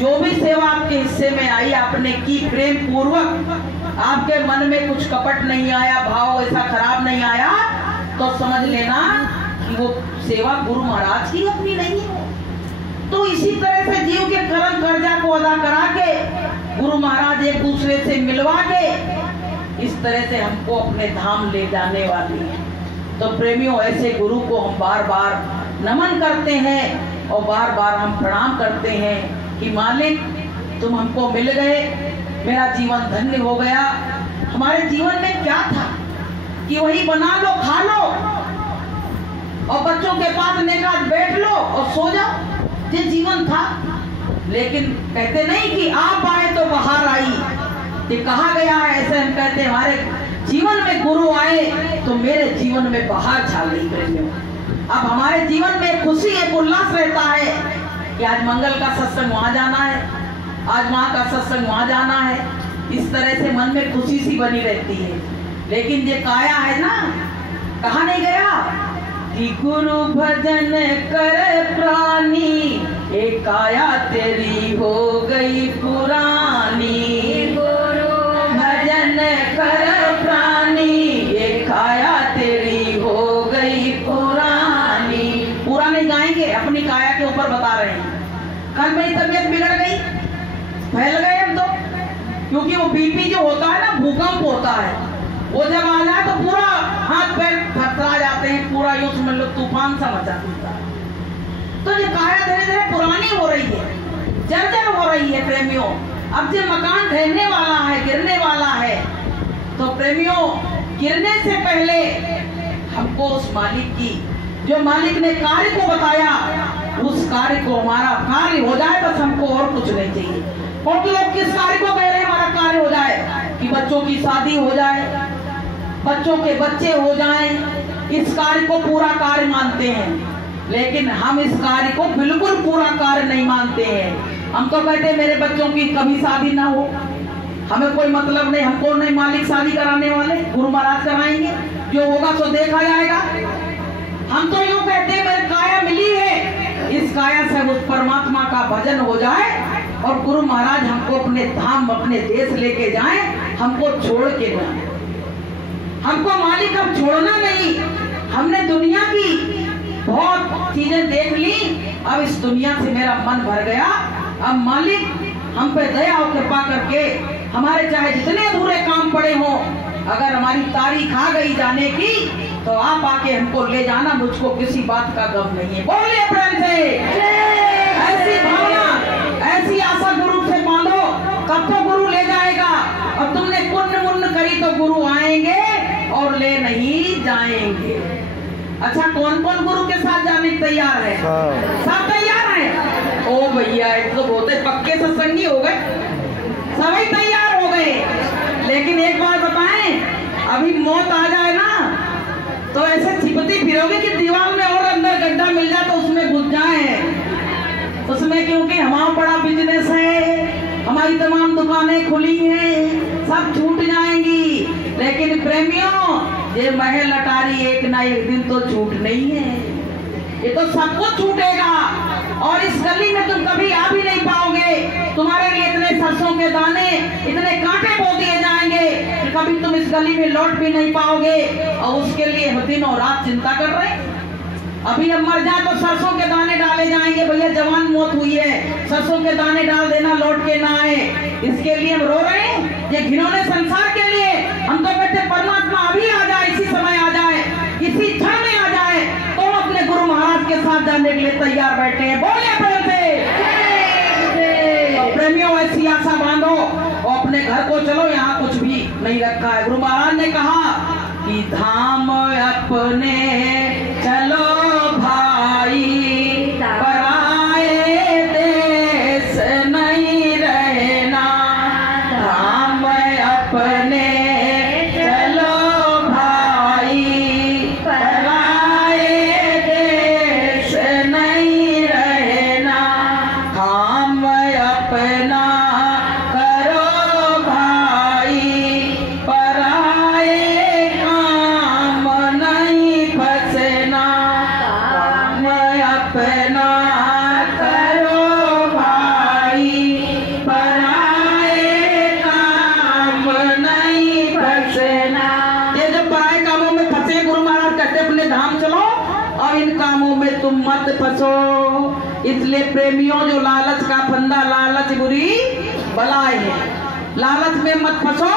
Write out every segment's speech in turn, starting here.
जो भी सेवा आपके हिस्से में आई आपने की प्रेम पूर्वक, आपके मन में कुछ कपट नहीं आया, भाव ऐसा खराब नहीं आया, तो समझ लेना कि वो सेवा गुरु महाराज की अपनी नहीं है। तो इसी तरह से जीव के कर्म कर्जा को अदा करा के गुरु महाराज एक दूसरे से मिलवा के इस तरह से हमको अपने धाम ले जाने वाली है। तो प्रेमियों, ऐसे गुरु को हम बार बार नमन करते हैं और बार बार हम प्रणाम करते हैं कि मालिक तुम हमको मिल गए, मेरा जीवन धन्य हो गया। हमारे जीवन में क्या था कि वही बना लो, खा लो और बच्चों के पास निकाल बैठ लो और सो जाओ, ये जीवन था। लेकिन कहते नहीं कि आप आए तो बाहर आई, ये कहा गया है। ऐसे हम कहते हैं हमारे जीवन में गुरु आए तो मेरे जीवन में बाहर छा गई। अब हमारे जीवन में खुशी एक उल्लास रहता है कि आज मंगल का सत्संग वहां जाना है, आज माँ का सत्संग वहां जाना है। इस तरह से मन में खुशी सी बनी रहती है। लेकिन ये काया है ना, कहा नहीं गया कि गुरु भजन कर प्राणी, एक काया तेरी हो गई पुरानी। गुरु भजन कर प्राणी, एक काया तेरी हो गई पुरानी। पूरा नहीं गाएंगे, अपनी काया के ऊपर बता रहे हैं। कल मेरी तबीयत बिगड़ गई, फैल गए हम तो, क्योंकि वो बीपी जो होता है ना, भूकंप होता है, वो जब आ जाए तो पूरा हाथ पैर थरथरा जाते हैं, पूरा यूं समझ लो तूफान सा मचा देता है। तो ये काया धीरे धीरे पुरानी हो रही है, जर्जर हो रही है प्रेमियों। अब जो मकान ढहने वाला है, गिरने वाला है, तो प्रेमियों गिरने से पहले हमको उस मालिक की, जो मालिक ने कार्य को बताया, उस कार्य को हमारा कार्य हो जाए, बस हमको और कुछ नहीं चाहिए। बहुत लोग किस कार्य को कह रहे हैं हमारा कार्य हो जाए, कि बच्चों की शादी हो जाए, बच्चों के बच्चे हो जाएं, इस कार्य को पूरा कार्य मानते हैं। लेकिन हम इस कार्य को बिल्कुल पूरा कार्य नहीं मानते हैं। हम तो कहते हैं मेरे बच्चों की कभी शादी ना हो, हमें कोई मतलब नहीं, हमको नहीं मालिक शादी कराने वाले, गुरु महाराज कराएंगे, जो होगा सो देखा जाएगा। हम तो यूं कहते हैं मेरी काया मिली है, इस काया से उस परमात्मा का भजन हो जाए और गुरु महाराज हमको अपने धाम, अपने देश लेके जाएं, हमको छोड़ के जाए। हमको मालिक हम छोड़ना नहीं। हमने दुनिया की बहुत चीजें देख ली, अब इस दुनिया से मेरा मन भर गया। अब मालिक हम पे दया और कृपा करके हमारे चाहे जितने अधूरे काम पड़े हों, अगर हमारी तारीख आ गई जाने की, तो आप आके हमको ले जाना, मुझको किसी बात का गम नहीं है। बोलिए प्रेम से। ऐसी भावना, ऐसी आशा गुरु से बांधो, तब तो गुरु ले जाएगा। और तुमने पुण्य मुण्य करी तो गुरु आएंगे और ले नहीं जाएंगे। अच्छा, कौन कौन गुरु के साथ जाने तैयार है? सब तैयार हैं? ओ भैया, एक तो बहुत पक्के सत्संगी हो गए, सभी तैयार हो गए। लेकिन एक बात बताएं, अभी मौत आ जाए ना तो ऐसे छिपती फिरोगे कि दीवार में और अंदर गड्ढा मिल जाए तो उसमें घुस जाए उसमें, क्योंकि हमारा बड़ा बिजनेस है, हमारी तमाम दुकानें खुली हैं, सब छूट जाएंगी। लेकिन प्रेमियों, ये महल अटारी एक ना एक दिन तो छूट नहीं है, ये तो सब कुछ छूटेगा। और इस गली में तुम कभी आ भी नहीं पाओगे। तुम्हारे लिए इतने सरसों के दाने, इतने कांटे बो दिए जाएंगे कि कभी तुम इस गली में लौट भी नहीं पाओगे। और उसके लिए हम दिन और रात चिंता कर रहे हैं। अभी हम मर जाए तो सरसों के दाने डाले जाएंगे, भैया जवान मौत हुई है, सरसों के दाने डाल देना, लौट के ना आए। इसके लिए हम रो रहे हैं, ये घिनौने संसार के लिए। हम तो कहते परमात्मा अभी आ जाए, इसी समय आ जाए, इसी क्षण में आ जाए, तो हम अपने गुरु महाराज के साथ जाने के लिए तैयार बैठे हैं। बोले प्रेम से। तो प्रेमियों, ऐसी आशा बांधो और अपने घर को चलो, यहाँ कुछ भी नहीं रखा है। गुरु महाराज ने कहा कि धाम अपने चलो भाई, पराए देश नहीं रहना। धाम अपने चलो भाई, पराए देश नहीं रहना। धाम अपना करो भाई, पराए काम नहीं फंसना। धाम अपना करो भाई, अपने धाम चलो और इन कामों में तुम मत फंसो। इसलिए प्रेमियों, जो लालच का फंदा, लालच बुरी बलाए है, लालच में मत फंसो,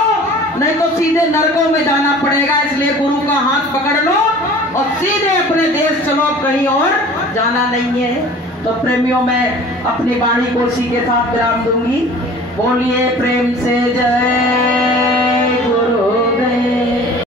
नहीं तो सीधे नरकों में जाना पड़ेगा। इसलिए गुरु का हाथ पकड़ लो और सीधे अपने देश चलो, कहीं और जाना नहीं है। तो प्रेमियों, मैं अपनी वाणी को इसी के साथ विराम दूंगी। बोलिए प्रेम से जय।